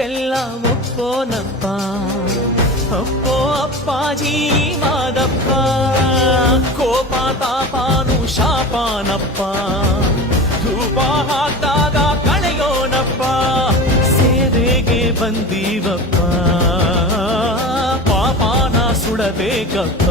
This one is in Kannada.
ತಪ್ಪೆಲ್ಲ ಒಪ್ಪೋನಪ್ಪ, ಅಪ್ಪೋ ಅಪ್ಪಾಜಿ ಮಾದಪ್ಪ. ಕೋಪ ತಾಪಾನು ಶಾಪಾನಪ್ಪ, ಧೂಪ ಹಾಕಿದಾಗ ಕಳೆಯೋನಪ್ಪ. ಸೇವೆಗೆ ಬಂದೀವಪ್ಪ, ಪಾಪಾನ ಸುಡಬೇಕಪ್ಪ.